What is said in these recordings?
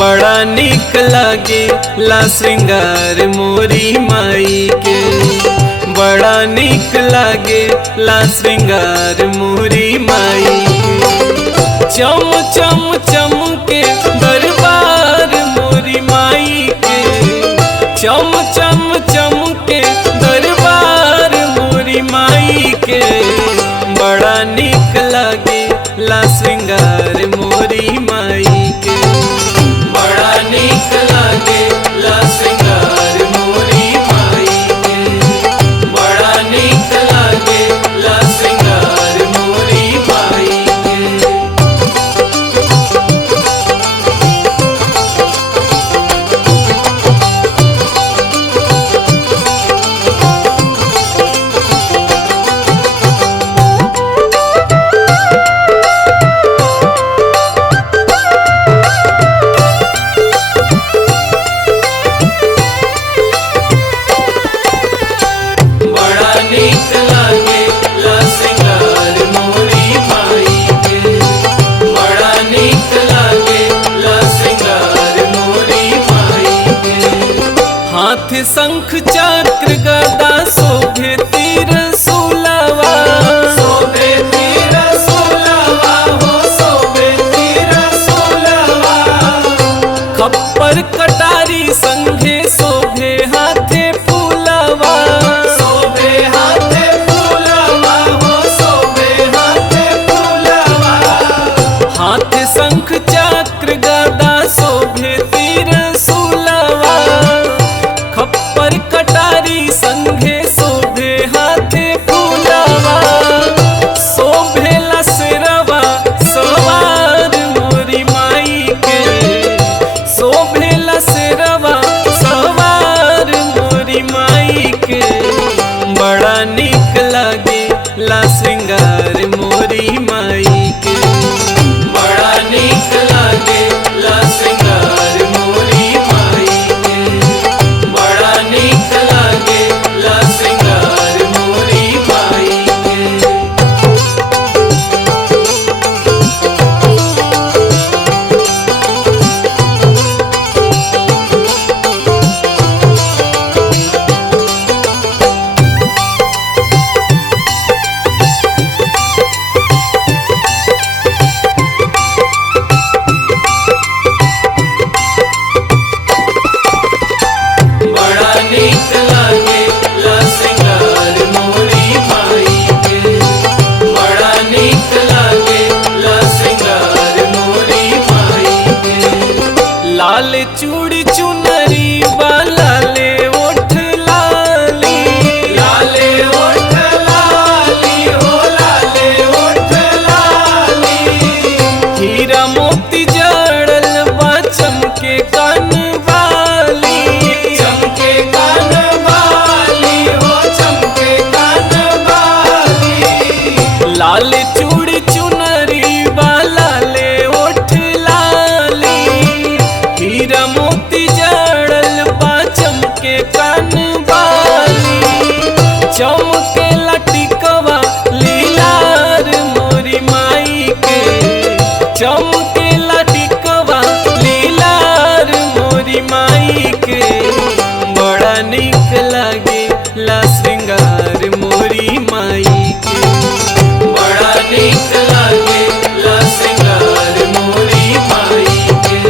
बड़ा निक लागे ला श्रृंगार मोरी माई के, बड़ा निक लागे ला श्रृंगार मोरी माई के। चम चम चम के दरबार मोरी माई के, चम चम चम के दरबार मोरी माई के। बड़ा निक लागे ला श्रृंगार मोरी माई के, बड़ा निक लागे ला श्रृंगार मोरी माई के, बड़ा निक लागे ला श्रृंगार मोरी माई के। शंख चक्र गदा शोभे तीर सुलवा, शोभे तीर सुलवा हो शोभे तीर सुलवा। खप्पर कटारी संघे शोभे हाथे फूलवा, शोभे हाथे फूलवा हो शोभे हाथे फूलवा। हाथ शंख चक्र गदा शोभे तीर सुलवा, खप्पर कटारी संघे शोभे हाथे फूलवा। शोभे लसरवा सवार मोरी माई के, शोभे लसरवा सवार मोरी माई के। बड़ा निक लागे ला श्रृंगार मोरी माई के, बड़ा निक लागे ला श्रृंगार मोरी माई के, बड़ा निक लागे ला श्रृंगार मोरी माई के। बड़ा निक लागे ला श्रृंगार मोरी माई के, बड़ा निक लागे ला श्रृंगार मोरी माई के। लाल चूड़ी चुनरी वाला ले ओठ लाली, लाले ओठ लाली हो लाले ओठ लाली। हीरा मोती जड़ल बा चमके कान वाली, चमके कान वाली हो चमके कान वाली। लाल चूड़ी चुनरी वाला ले ओठ लाली, हीरा मोती जड़ल बा चमके कान वाली। चमके लटिकवा लीलार मोरी माई के, चमके लटिकवा लीलार मोरी माई के। बड़ा निक लागे ला श्रृंगार मोरी माई के, बड़ा निक लागे ला श्रृंगार मोरी माई के,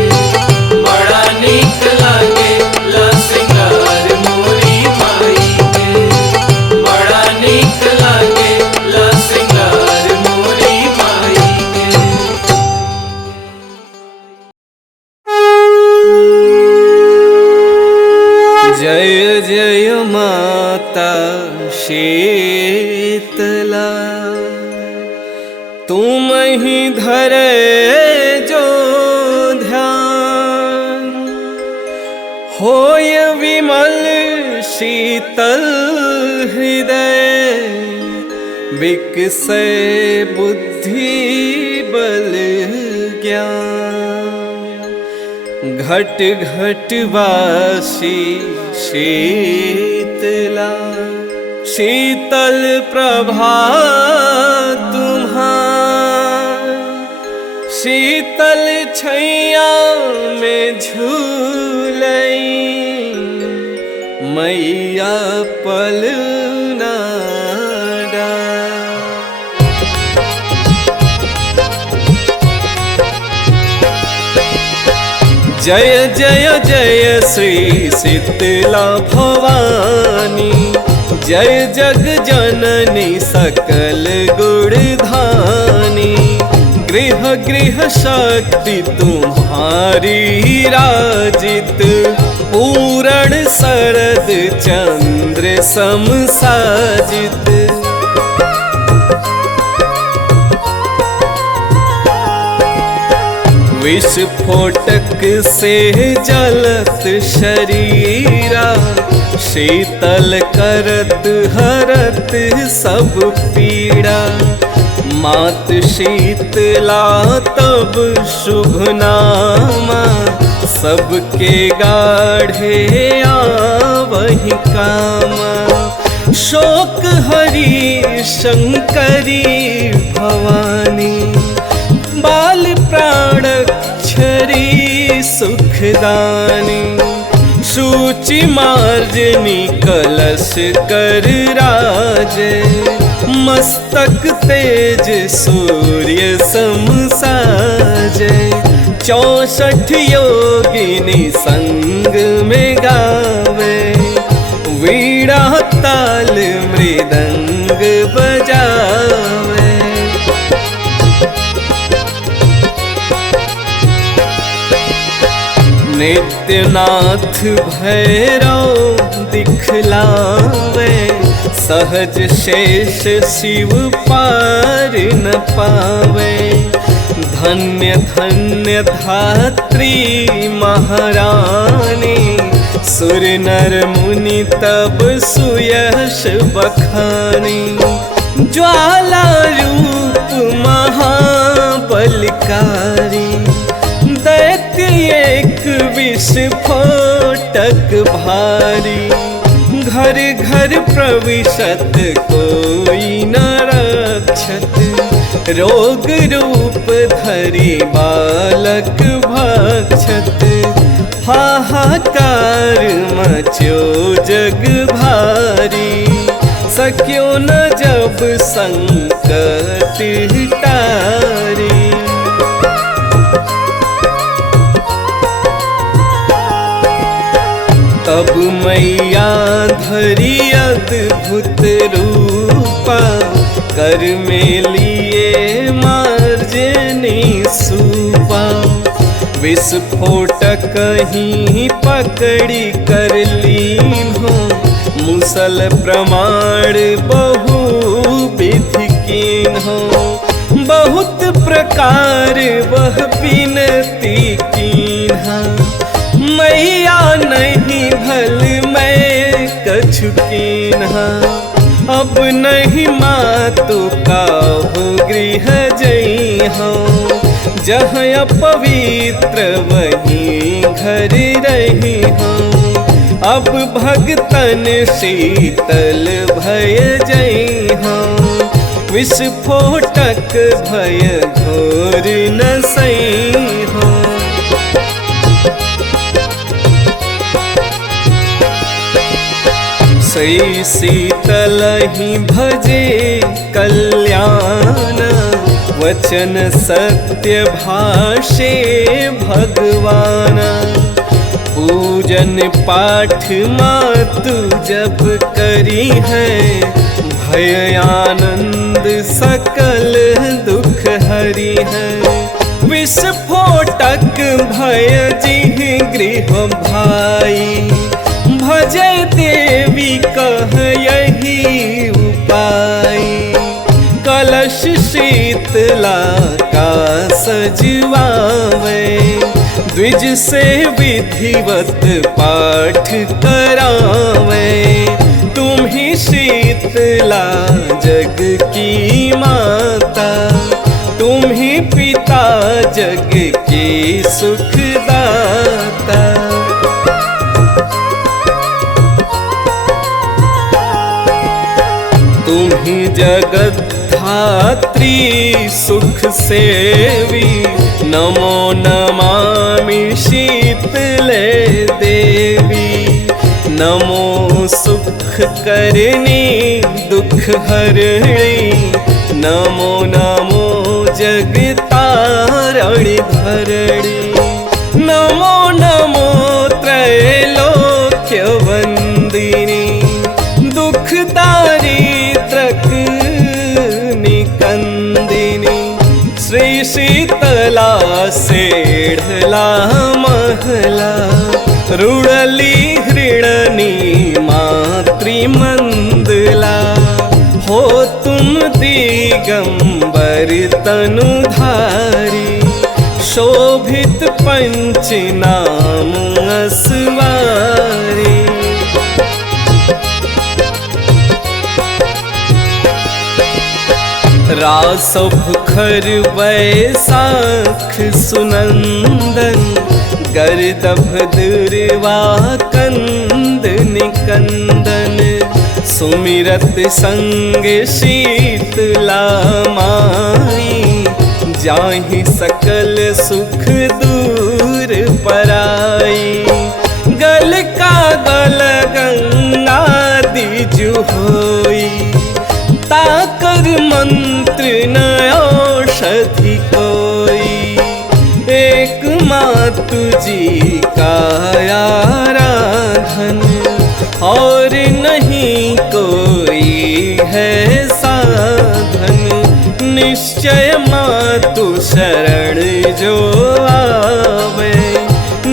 बड़ा निक लागे ला श्रृंगार मोरी माई के, बड़ा निक लागे ला श्रृंगार मोरी माई के। जय जय माता शीतला, तुम ही धरे जो ध्यान। होय विमल शीतल हृदय, विकसै बुद्धि बल ज्ञान। घट घट वासी शीतला, शीतल प्रभा तुम्हार। शीतल छैया में झूलई मैया पलना डार। जय जय जय श्री शीतला भवानी, जय जग जननी सकल गुणधानी। गृह गृह शक्ति तुम्हारी राजित, पूर्ण शरद चंद्र सम साजित। विस्फोटक से जलत शरीरा, शीतल करत हरत सब पीड़ा। मात शीतला तब शुभ नामा, सबके गाढ़े आवहि कामा। शोक हरि शंकरी भवानी, बाल प्राणक्षरी सुखदानी। सूचि मार्जनी कलश कर राजे, मस्तक तेज सूर्य सम साजे। 64 योगिनी संग में गावे, वीणा ताल मृदंग बजावे। नित्यनाथ भैरव दिखलावे, सहज शेष शिव पार न पावे। धन्य धन्य धात्री महारानी, सुर नर मुनि तब सुयश बखानी। ज्वाला रूप महाबलकारी, दैत्य एक विस्फोटक भारी। घर घर प्रविशत कोई न रक्षत, रोग रूप धरि बालक भक्षत। हाहाकार मच्यो जग भारी, सक्यो न जब संकट टारी। तब मैया धरी अद्भुत रूपा, कर में लिए मार्जनी सूपा। विस्फोटक कहीं पकड़ी कर लीन हो, मुसल प्रमाण बहु विधि कीन हो। बहुत प्रकार वह बिनती कीन्हा, मैया नहीं भल मैं कछु कीन्हा। अब नहीं मातु काहू गृह जइहो, जहाँ अपवित्र वहीं घर रही हो। अब भगतन शीतल भय जइहो, विस्फोटक भय घोर न सइहो। सई शीतल ही भजे कल्याण, वचन सत्य भाषे भगवान। पूजन पाठ मातु जब करी है, भय आनंद सकल दुख हरि है। विस्फोटक भय जिहि गृह भाई, भजय देवी कह यही उपाय। कलश शीतला का सजवावे, द्विज से विधिवत पाठ करावे। तुम ही शीतला जग की माता, तुम ही पिता जग के सुखदाता। तुम ही जगत धात्री सुख सेवी, नमो नमामि शीतले देवी। नमो सुख करनी दुख हरणी, नमो नमो जगतारणी धरणी। नमो नमो त्रैलोक्य वंदिनी, दुख दारिद्रक निकंदिनी। श्री शीतला सेढ़ला महला, रुड़ली हृणनी मातृमंदला। हो तुम दिगंबर तनुधारी, शोभित पंच नाम असवारी। रासभ खर वैसाख सुनंदन, गर्दभ दुर्वा कंद निकंदन। सुमिरत संग शीतला माई, जाहि सकल सुख दूर पराई। गल का गल गंगा दिजु होई, ताकर मंत्र न औषधि कोई। एक मातु जी का आराधन, और नहीं कोई है साधन। निश्चय मातु शरण जो आवे,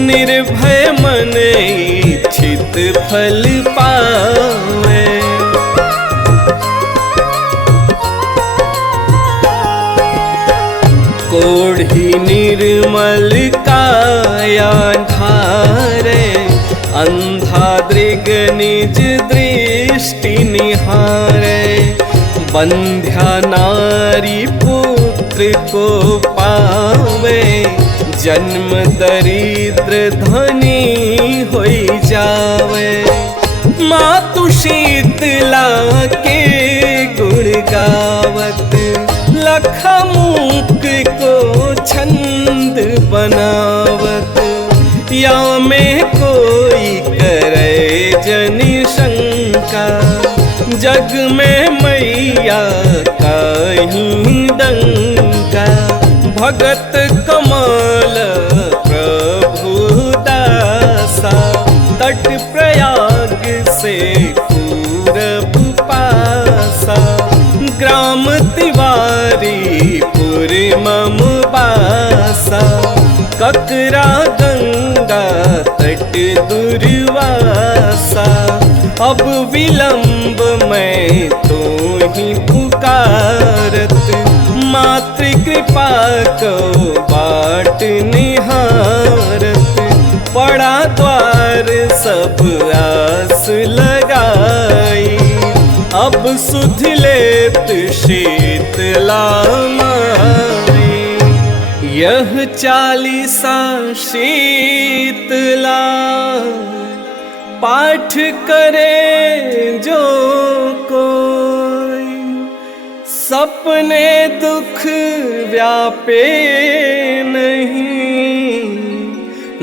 निर्भय मन इच्छित फल पावे। कोढ़ी निर्मल काया धारे, अंधा दृग निज दृष्टि निहारे। बंध्या नारी पुत्र को पावे, जन्म दरिद्र धनी होई जावे। मातु शीतला के गुण गावत, लख मूक को छंद बनावत। या में कोई करे जनि शंका, जग में मैया कहीं डंका। भगत कमल प्रभु दासा, तट प्रयाग से पूरब पासा। ग्राम तिवारी पुर मम बासा, ककरा गंगा तट दुर्वासा। अब विलंब मैं तो ही पुकारत, मातृ कृपा को बाट निहारत। पड़ा द्वार सब आस लगाई, अब सुध लेत शीतला माई। यह चालीसा शीतला, पाठ करे जो कोई। सपने दुख व्यापे नहीं,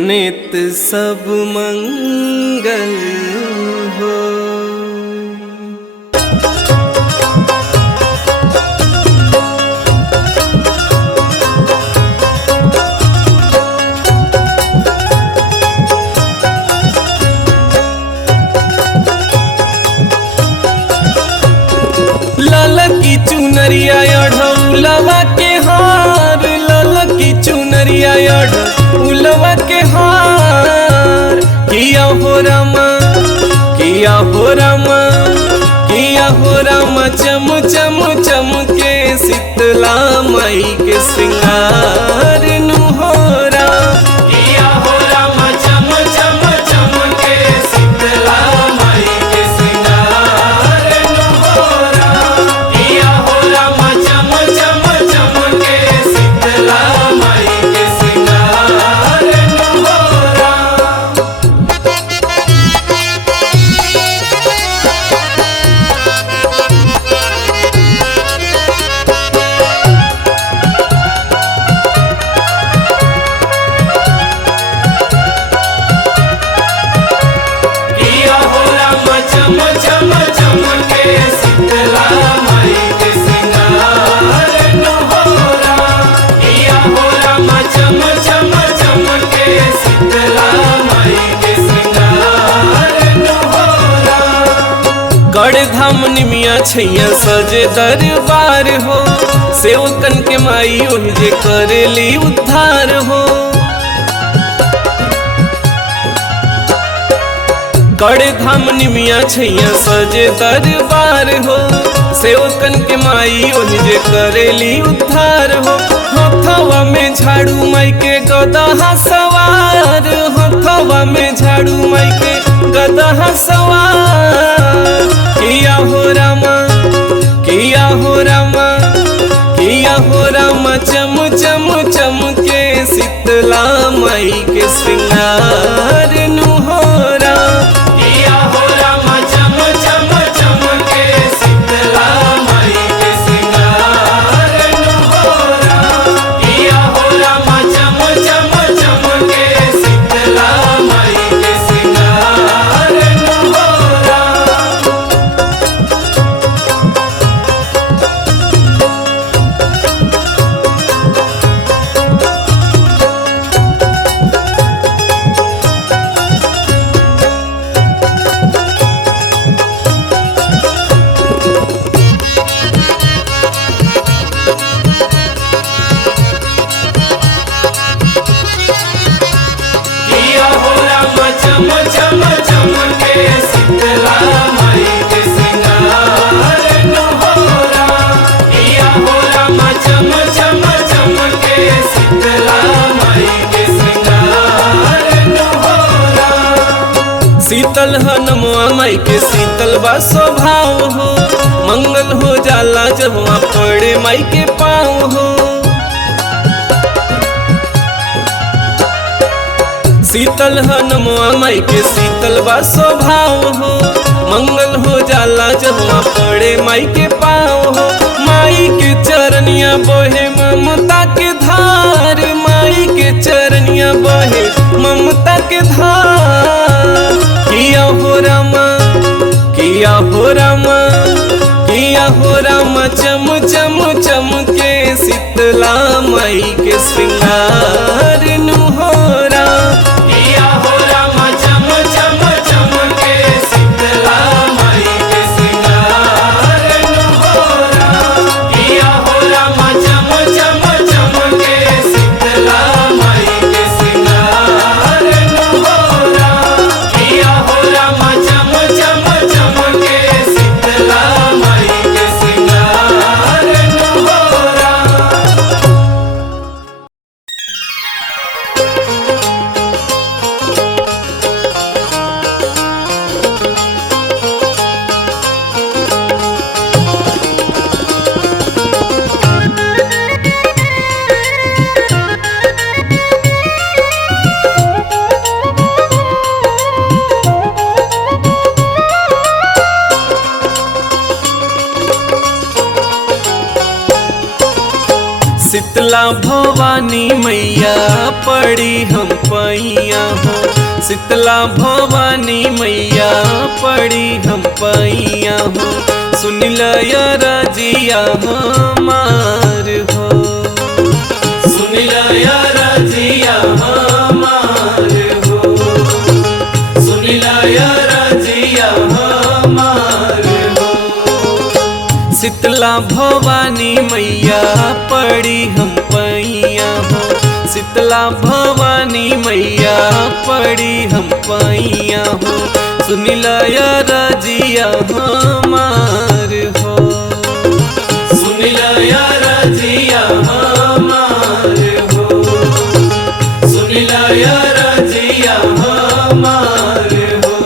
नित सब मंगल हो। ललकी चुनरिया अढ़ौलवा के हार, ललकी चुनरिया अढ़ौलवा के हार। किया हो रमा, किया हो रमा, किया हो रमा। चम चम चम के शीतला माई के श्रृंगार नुहोरा। किया हो रमा, चम चम चम के शीतला माई के श्रृंगार नुहोरा। किया हो रमा, चम चम चम के शीतला माई के श्रृंगार नुहोरा। छैया सजे दरबार हो, सेवकन के माई ओहि जे करेली उद्धार हो। कड़े धाम निमिया छैया सजे दरबार हो, सेवकन के माई ओहि जे करेली उद्धार हो। हथवा में झाड़ू माई के गदहा सवार, हथवा में झाड़ू माई के गदहा सवार। किया हो रामा, किया हो रामा, किया हो रामा, चम चम चम के शीतला माई के श्रृंगार नुहोरा। किया हो रामा, चम चम चम के शीतला माई के श्रृंगार नुहोरा। किया हो रामा, चम चम चम के शीतला माई के श्रृंगार नुहोरा। किया हो रामा, चम चम चम के शीतला माई के श्रृंगार नुहोरा। किया हो रामा, चम चम चम के शीतला माई के श्रृंगार नुहोरा। शीतल हनुमा माई के शीतल बा स्वभाव हो, मंगल हो जाला जब वहाँ पड़े माई के पाँव हो। शीतल हनुमा माई के शीतल बा स्वभाव हो, मंगल हो जाला जब वहाँ पड़े माई के पाँव हो। माई के चरनिया बहे ममता के धार, माई के चरनिया बहे ममता के धार। किया हो रामा, किया हो रामा, किया हो रामा, चम चम चम के शीतला माई के श्रृंगार नुहोरा। किया हो रामा, चम चम चम के शीतला माई के श्रृंगार नुहोरा। किया हो रामा, चम चम चम के शीतला माई के श्रृंगार नुहोरा। किया हो रामा, चम चम चम के शीतला माई के श्रृंगार नुहोरा। शीतला भवानी मैया पड़ी हम पैया हो, शीतला भवानी मैया पड़ी हम पैया हो। सुन लया रजिया हमार हो, सुन लया रजिया हमार हो, सुन लया रजिया हमार हो। शीतला भवानी मैया पड़ी हम पैया हो, शीतला भवानी मैया पड़ी हम पैया हो। सुन लया रजिया हमार हो, सुन लया रजिया हमार हो, सुन लया रजिया हमार हो।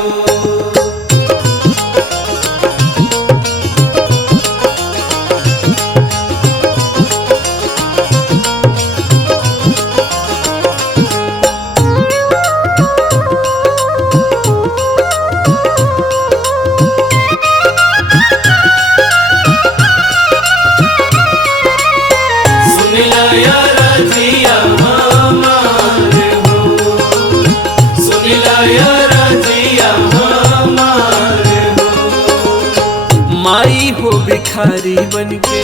माई हो भिखारी बनके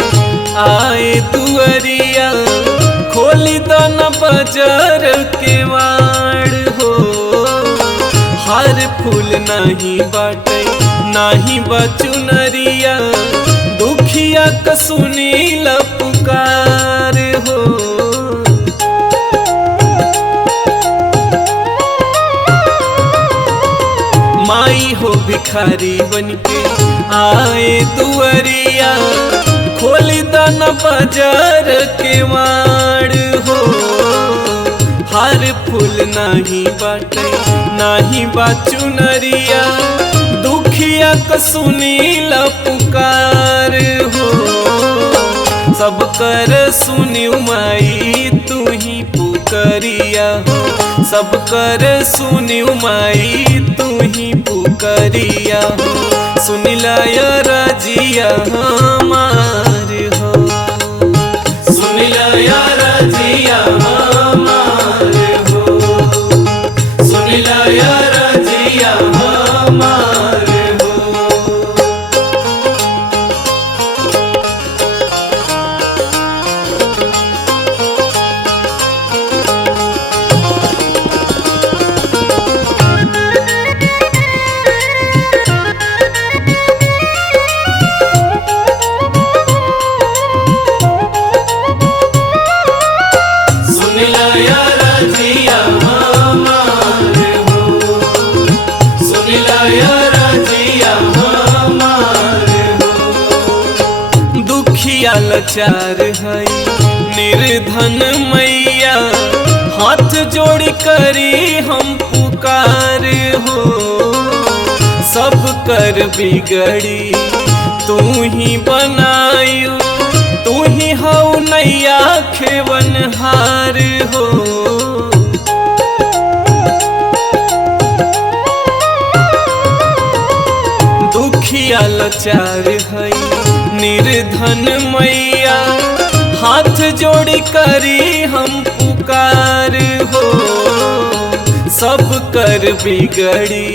आए दुअरिया, खोली दो न बाजार के वाड़ हो। हार फूल नाही बाटे नाही बचुनरिया, दुखिया क सुनील पुकार हो। माई हो भिखारी बनके आए दुअरिया, खोली दाना बाजार के वाड़ हो। हार फूल नाही बाटे नाही बाचुनरिया, दुखिया क सुनील पुकार हो। सब कर सुनी माई तू ही पुकरिया हो, सब कर सुनी माई तू ही पुकरिया हो। सुनिला या रजिया हमार हो, सुनिला या रजिया हमार हो, सुनिला या रजिया हमार हो। सुनिला या रजिया हमार हो, सुनिला या रजिया हमार हो। दुखिया लाचार है निर्धन मैया, हाथ जोड़ी करी हम पुकार हो। सब कर बिगड़ी तू ही बनायू, तू ही हऊ नैया खेवनहार हो। दुखिया लाचार है निर्धन मैया, हाथ जोड़ी करी हम पुकार हो। सब कर बिगड़ी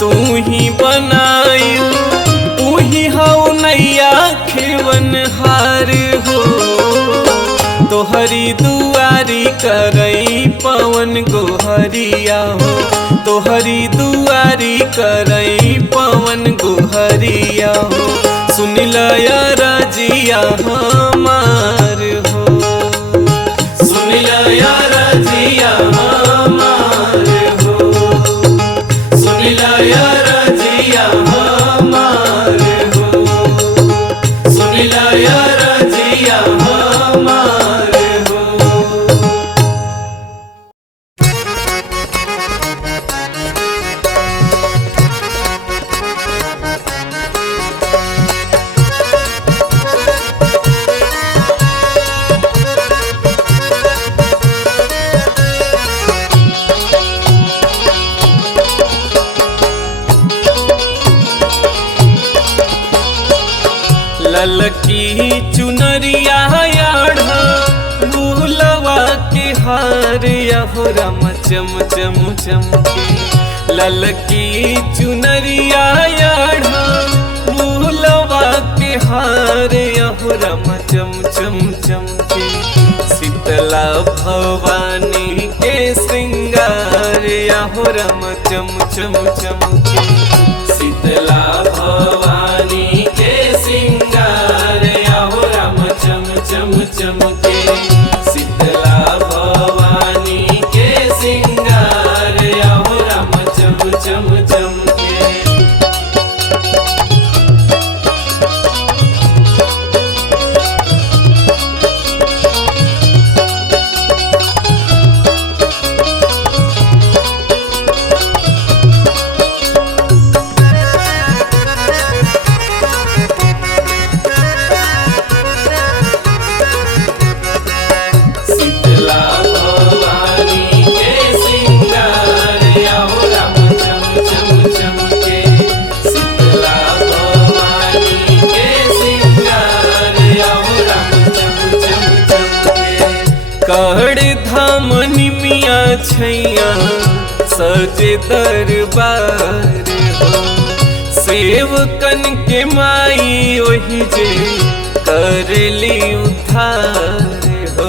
तू ही बनायू, तू ही हऊ नैया खेवनहार हो। तोहरी दुआरी करई पवन गोहरिया हो, तोहरी दुआरी करई पवन गोहरिया हो। सुनिला या रजिया हमार हो, सुनिला या रजिया हमार हो, सुनिला या रजिया हमार हो, सुनिला या रजिया हमार हो। ललकी चुनरिया याढ़ा भूलवा के हार यहो रम चम चम चमके। ललकी चुनरिया याढ़ा भूलवा के हार यहो रम चम चम चमके। शीतला भवानी के श्रृंगार यहो रम चम चम चमके। शीतला भवानी के श्रृंगार यहो रम चम चम चमके। शीतला भवानी के श्रृंगार यहो रम चम चम चमके। कहड़ धाम निमिया छैया सजे दरबार हो। सेवकन के माई वही जे करली उद्धार हो।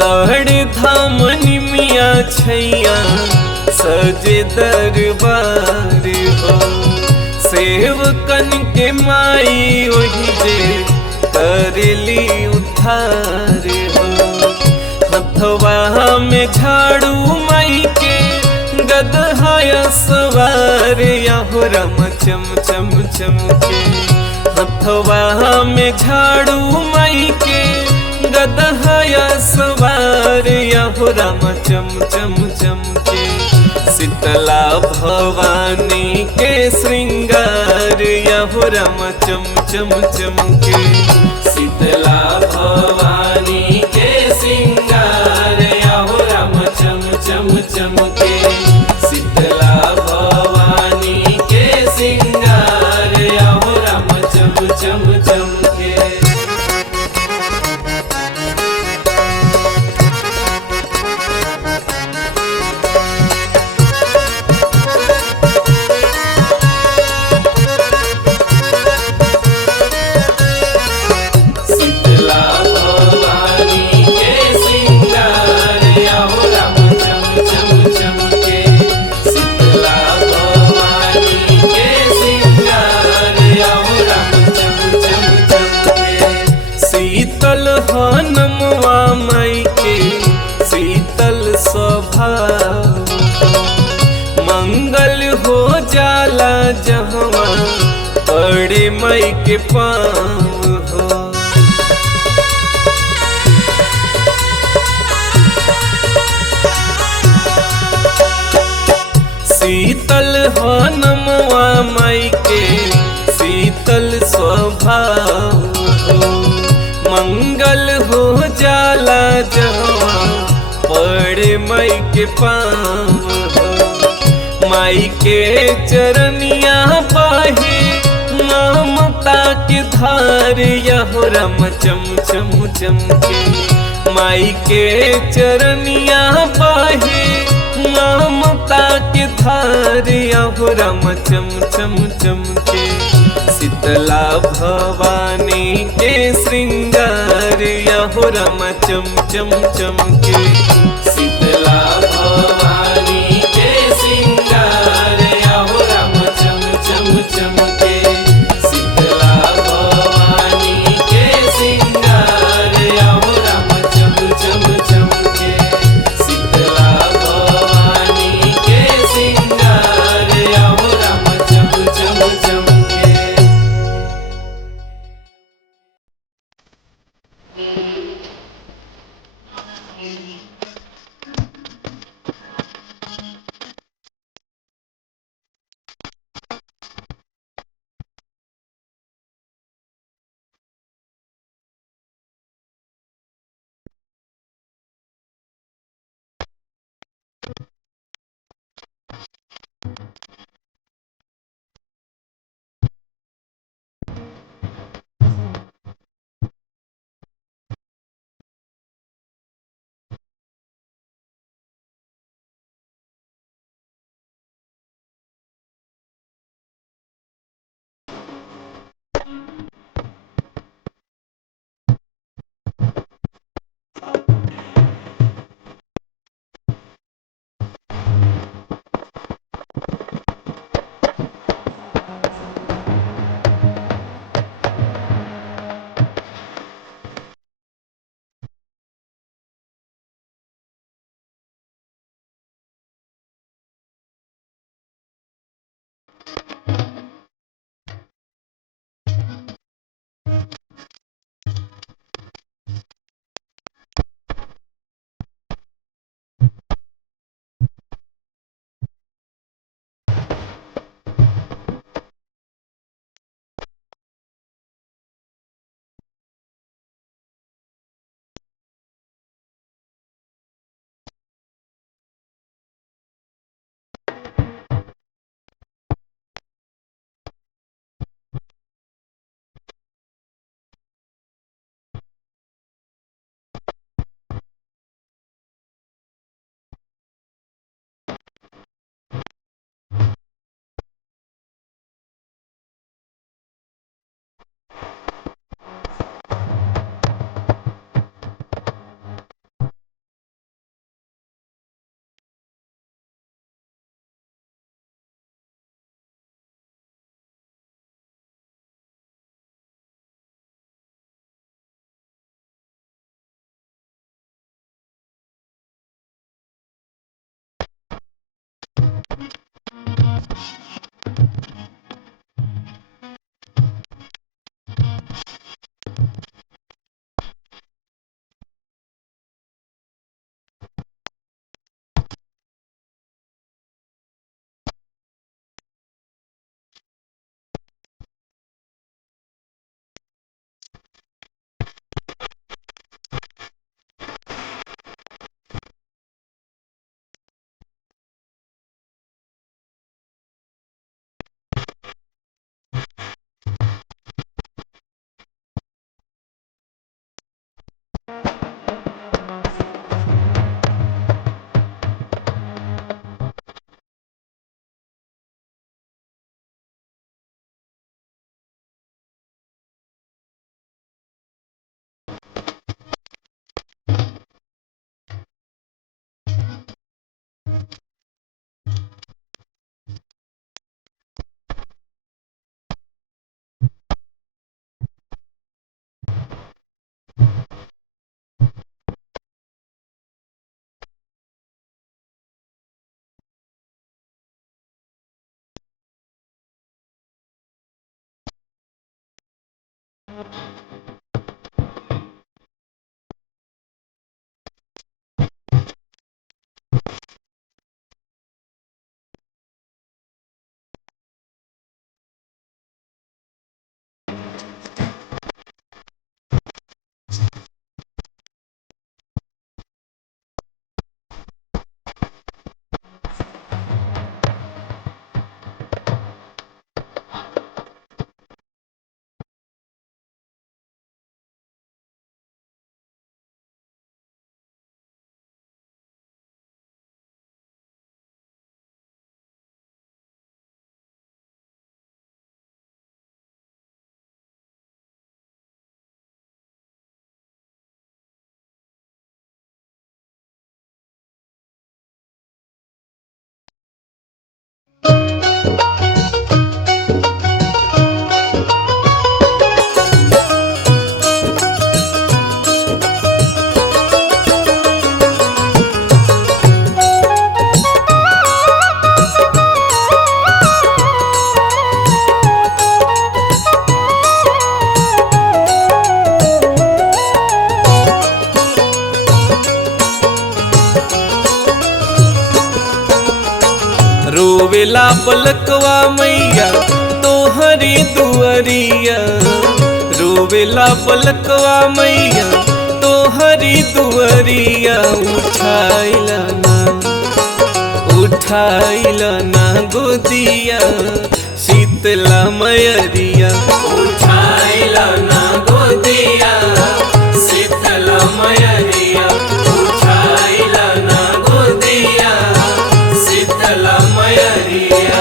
कहड़ धाम निमिया छैया सजे दरबार हो। सेवकन के माई वही जे करली उद्धार हो। हथवा में झाड़ू माई के गदहाया सवार याहो राम चम चम चम के। हथवा में झाड़ू माई के गदहाया सवार याहो राम चम चम चम के। शीतला भवानी के श्रृंगार याहो राम चम चम चम के। शीतला भवानी के श्रृंगार याहो राम चम चम चम के। शीतला भवानी के श्रृंगार याहो राम चम चम चम के। शीतल हनुमा माई के शीतल स्वभाव। मंगल हो जाला जहवा पड़े माई के पाँव हो। शीतल हनुमा माई के शीतल स्वभाव हो। मंगल हो जाला जवा पड़े माई के पाँव हो। माई के चरनिया पाहे ममता के धार याहो राम चम चम चम के। माई के चरनिया पाहे ममता के धार याहो राम चम चम चम के। शीतला भवानी के श्रृंगार याहो राम चम चम चम के। शीतला भवानी के श्रृंगार याहो राम चम चम चम के। शीतला भवानी के श्रृंगार याहो राम चम चम चम के। शीतला भवानी के श्रृंगार याहो राम चम चम चम के। रोवेला पलकवा मैया तोहरी दुअरिया, रोवेला पलकवा मैया तोहरी दुअरिया। उठाइला ना गोदिया शीतला मयरिया, उठाइला ना गोदिया शीतला मयरिया, उठाइला ना गोदिया शीतला मयरिया।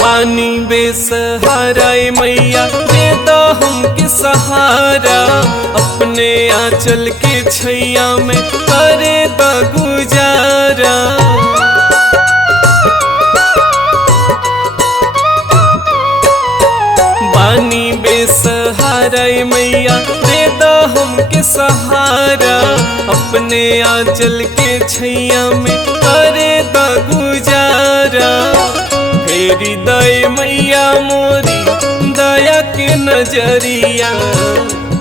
पानी बेसहारा मैया दे दो हमके सहारा, अपने आंचल के छैया में करे द गुजारा। पानी बेसहारा मैया दे दो हमके सहारा, अपने आंचल के छैया में करे द गुजारा। फेरी दया मैया मोरी दया के नजरिया,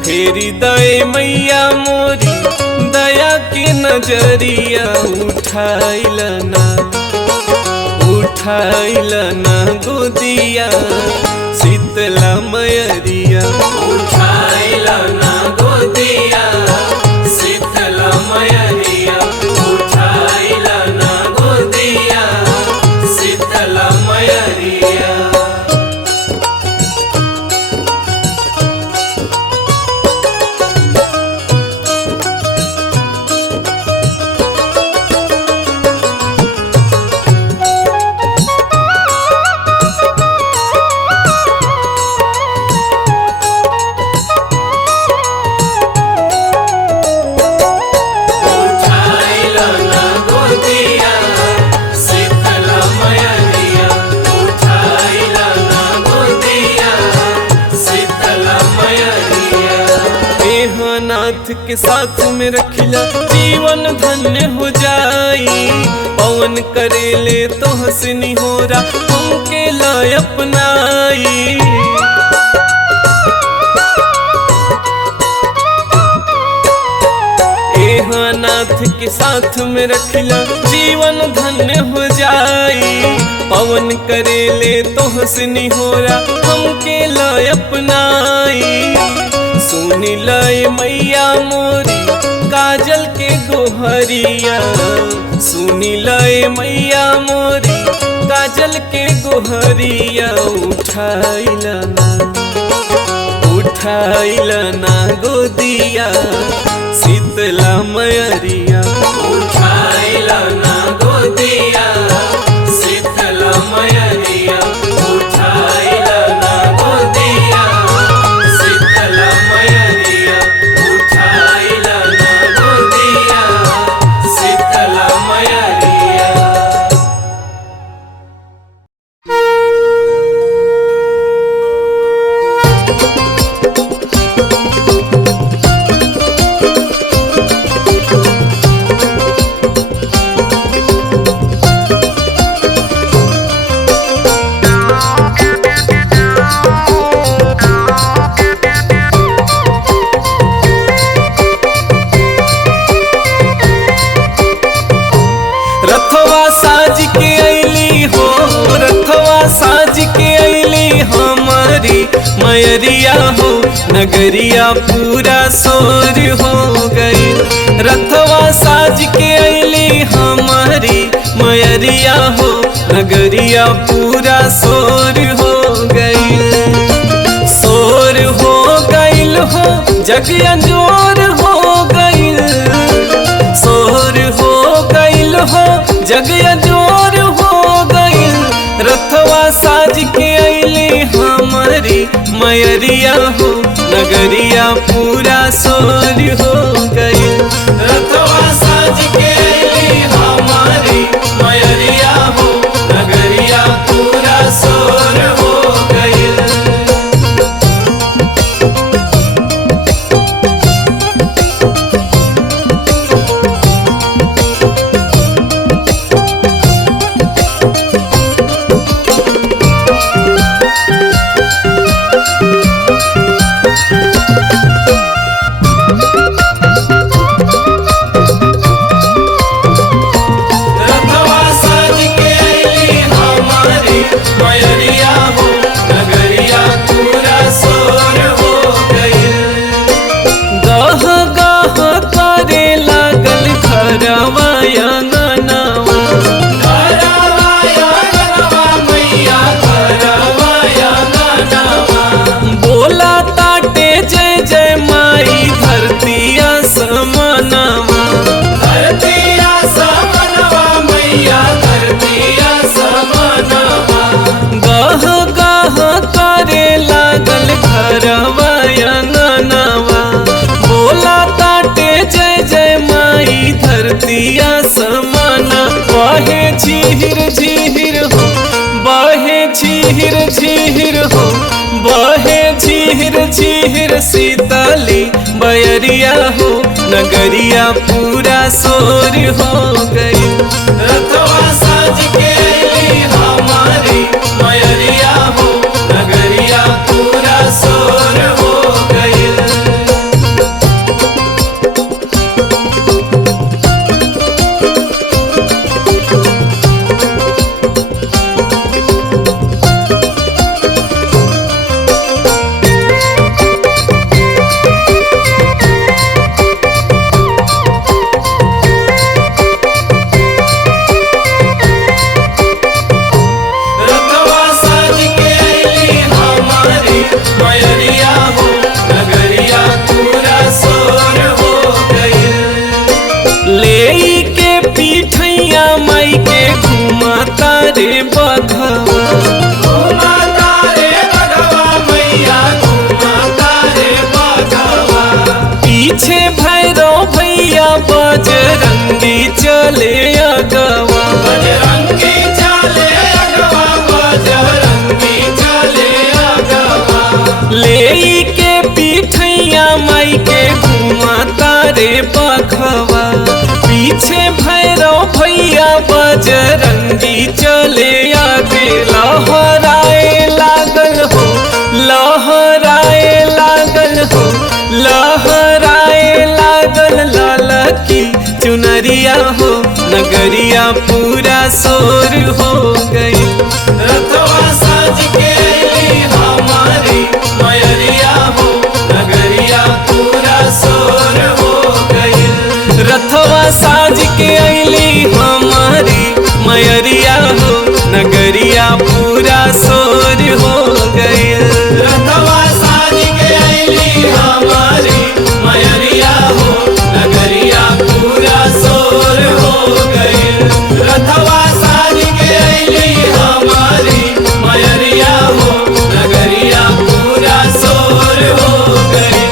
फेरी दया मैया मोरी दया के नजरिया। उठाइला ना गोदिया शीतला मयरिया, उठाइला ना गोदिया शीतला मयरिया, उठाइला ना गोदिया शीतला मयरिया। नाथ के साथ में रखिला जीवन धन्य हो जाई, पवन करेले तो हंसनी हो रा हमके लाय अपनाई। नाथ के साथ में रखिला जीवन धन्य हो जाई, पवन करेले तो हंसनी हो रा हमके लाय अपनाई। सुनी लय मैया मोरी काजल के गोहरिया, सुनी लय मैया मोरी काजल के गोहरिया। उठाइला ना गोदिया शीतला मयरिया, उठाइला ना गोदिया शीतला मयरिया। मयरिया हो नगरिया पूरा सोर हो गई। रथवा साज के अली हमारी मयरिया हो नगरिया पूरा सोर हो गई। सोर हो गईल हो जग अंजोर हो गईल। सोर हो गईल हो जग अंजोर हो गईल। रथवा साज के अली हमारी मयरिया हो नगरिया पूरा सोर हो गई। रथवा साज के अली हमारी मयरिया हो नगरिया पूरा सोर हो गई। धरतिया समाना बहे झीर झीर हो बहे झीर झीर हो बहे झीर झीर सीतली बयरिया हो नगरिया पूरा सोर हो गई। रथवा साज के अली हमारी मयरिया हो नगरिया पूरा सोर हो गई। पीछे भैरो भैया बजरंगी चले अगवा बजरंगी चले अगवा बजरंगी चले अगवा। ले के पीठैया माई के घुमा तारे बघवा पीछे भैरो भैया बजरंगी चले आगे। लहराए लागल हो लहराए लागल हो लहराए लागल ललकी चुनरिया हो नगरिया पूरा सोर हो गई। रथवा साज के अली हमारी मयरिया हो नगरिया पूरा सोर हो गई। रथवा साज के अली हमारी मयरिया हो नगरिया पूरा सोर हो गई। रथवा साज के अली हमारी मयरिया हो नगरिया पूरा सोर हो गई। रथवा साज के अली हमारी मयरिया हो नगरिया पूरा सोर हो गई।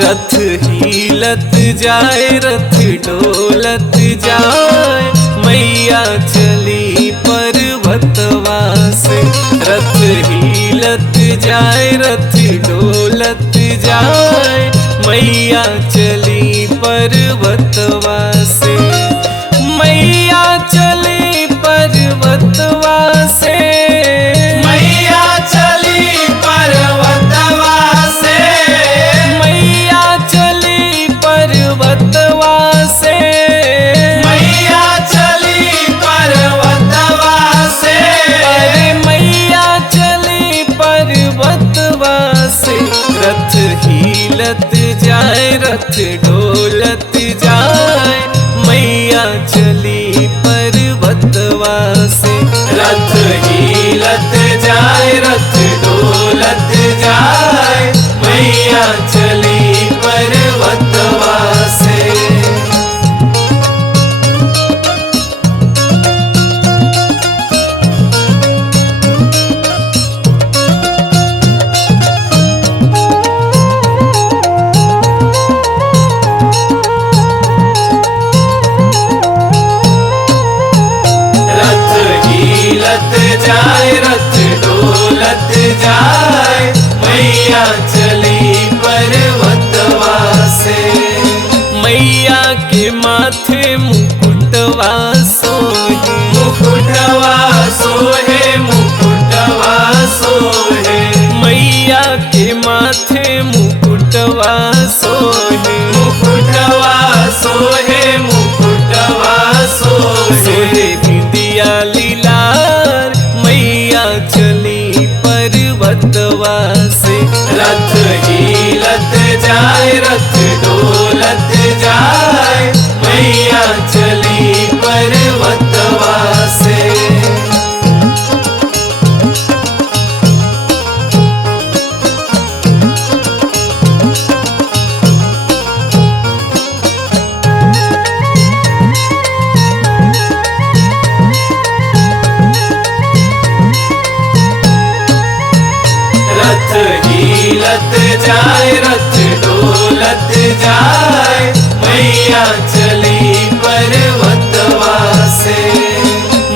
रथ हिलत जाए रथ डोलत जाए मैया चली पर्वतवा से। रथ हिलत जाए रथ डोलत जाए मैया चली पर्वतवा से, मैया चली पर्वतवा से, मैया चली पर्वतवा से, मैया चली पर्वतवा से, मैया चली पर्वतवा से, अरे मैया चली पर्वतवा से। रथ हिलत जाए रथ डोलत जाए, मैया चली पर्वतवा से। रथ हिलत जाए रथ डोलत जाए, मैया चली पर्वतवा से। हिलत जाए रथ डोलत जाए, मैया चली पर्वतवा से। मैया के माथे मुकुटवा सोहे, मुकुटवा सोहे, मुकुटवा सोहे, मैया के माथे मुकुटवा सोहे, मुकुटवा सोहे, मुकुटवा सोहे। सोहे बिंदिया लीलार, मैया चली पर्वतवा से। रथ हिलत जाए रथ डोलत जाए, मैया चली पर्वतवा से। रथ हिलत जाए रथ डोलत जाए, मैया चली पर्वतवा से।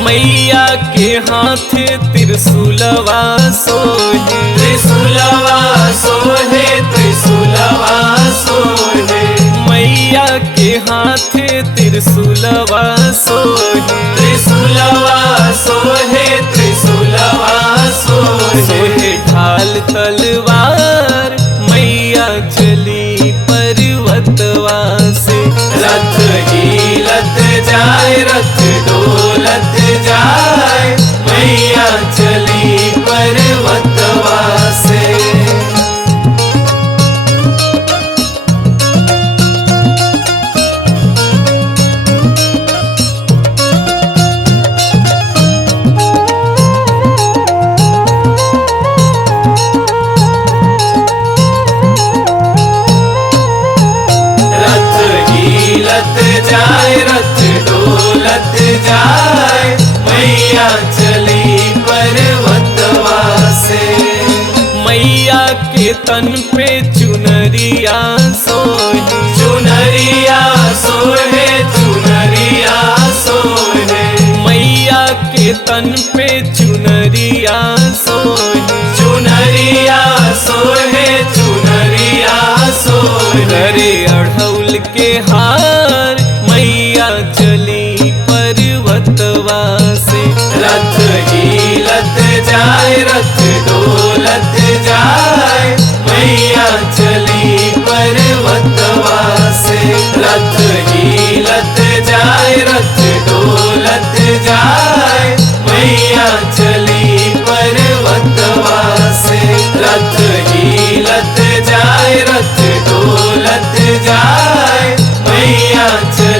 मैया के हाथ त्रिशूलवा सोहे, त्रिशूलवा सोहे, त्रिशूलवा सोहे, मैया के हाथ त्रिशूलवा सोहे, त्रिशूलवा सोहे, त्रिशूलवा सोहे। सोहे ढाल तलवार, मैया चली पर्वतवा से। रथ हिलत जाए रथ डोलत जाए, मैया चली पर्वतवा से। रथ हिलत जाए रथ डोलत जाए, मैया चली पर्वतवा से। मैया के तन पे चुनरिया सोहे, चुनरिया सोहे, चुनरिया सोहे, मैया के तन पे चुनरिया सोहे, चुनरिया सोहे, चुनरिया सोहे। हरे अढ़ौल के हार, मैया चली पर्वतवा से। रथ हिलत जाए रथ डोलत जाए, मैया चली पर्वतवा से। रथ हिलत जाए रथ डोलत जाए, मैया चली पर्वतवा से। रथ हिलत जाए रथ डोलत जाए, मैया चली